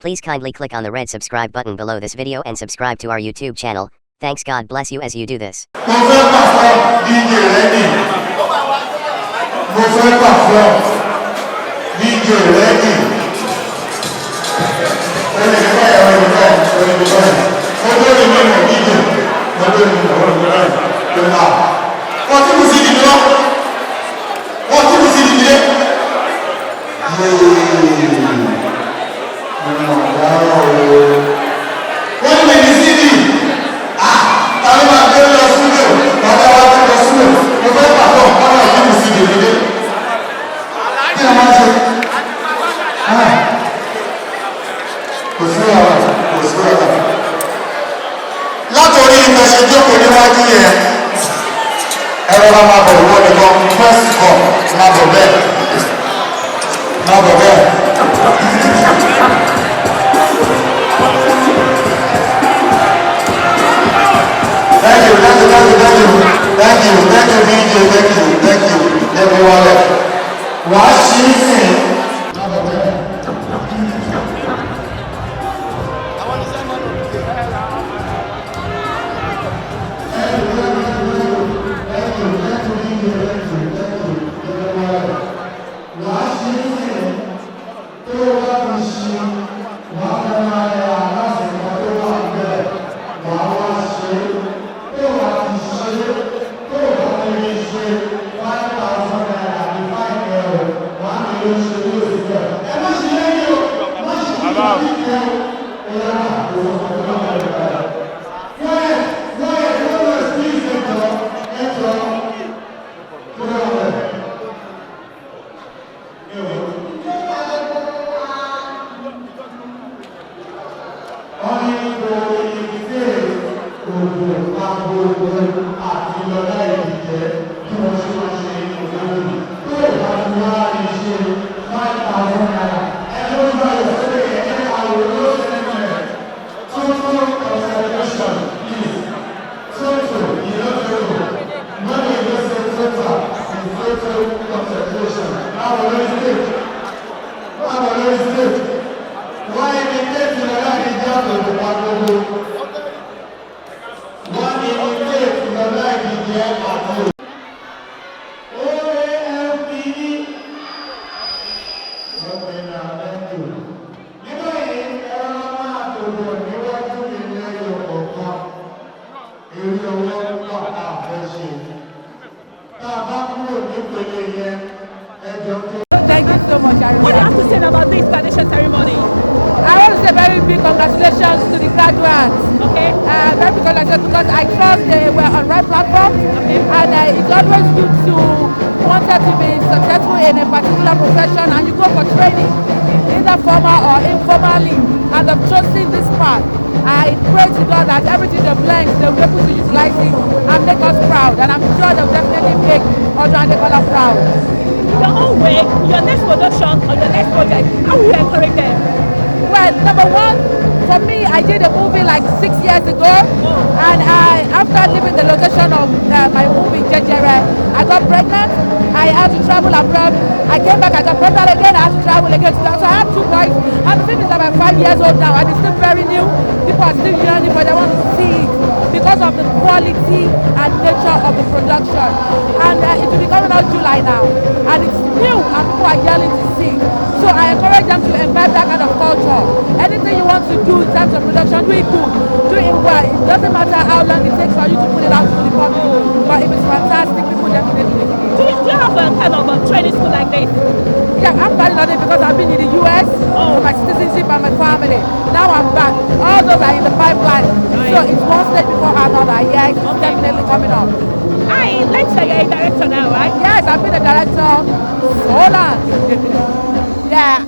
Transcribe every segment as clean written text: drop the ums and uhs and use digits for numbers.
Please kindly click on the red subscribe button below this video and subscribe to our YouTube channel. Thanks, God bless you as you do this. látòrí ìfẹsẹ̀ jókòó níwájú yẹn ẹ̀rọ bá máa bọ̀ wọ́n nìkan first call máa bọ̀ bẹ́ẹ̀ máa bọ̀ bẹ́ẹ̀. Thank you, thank you, thank you, thank you, thank you, thank you, DJ, thank you, thank you, everyone. Wàá ṣí sìn. Máa bọ̀ bẹ́ẹ̀. Thank you so much, Arisa. What do you have to say about this graduation ceremony? I want to say very big congratulations to the graduates. Okay. Very big congratulations because I trust they were on right platform. Okay. And it's always good to wanted to be successful in a particular profession and you go for training, either formal or informally, and they've chosen this path. I pray to God that everything they've learned, they'll be able to utilize it and make us proud. And I'm sure they'll definitely make Odunlade proud. Your own way, your next production or your next project, how will you encourage them? Well, number one, for me, I did a movie like 6 years ago, and after leaving the location of my movie, Jejere, I got pregnant. I had to travel abroad. I came back, I got pregnant again, I had to travel again. So I had 2 boys, and the film is about 5 years old now, and it's still very new. People are still yearning, but they want to see it because of the quality and nature of the production. And it will be coming out July now, and it's new, and people are yelling to see it. So I encourage them to imbibe that kind of culture. Anything you want to do in terms of production, do it good, do it well. It doesn't matter how long it takes for you to put it out to the public, but if it's fantastic, people definitely Do you have a kind of a training school like this? Yeah, I'm planning on it because I've been in the US for my citizenship and my family. Now I'm back. All those are in the pipeline. So it's one stage before another. Yeah, it's definitely coming up. I like to say you're a director now, right? Yes, I've been a director so long. Yeah.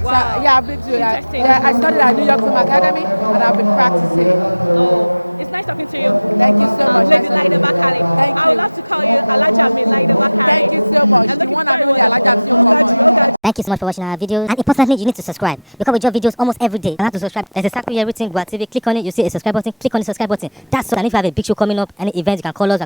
Wow. So, yeah, I've been to Interesting. I studied at New York Film Academy and I've been practicing. Oh, it's nice talking to you. Thank you so much. Lady Laide Bakare. Thank I would you. love to call you Alaja Laide Bakare. Thank you so much. And The looking one and very only wonderful. Alaja Laide. Thank you so much for watching our videos. And importantly, you need to subscribe because we drop videos almost every day. You have to subscribe. There's a circle here, everything. Go TV. Click on it. You see a subscribe button. Click on the subscribe button. That's so. And if you have a big show coming up, any event, you can call us.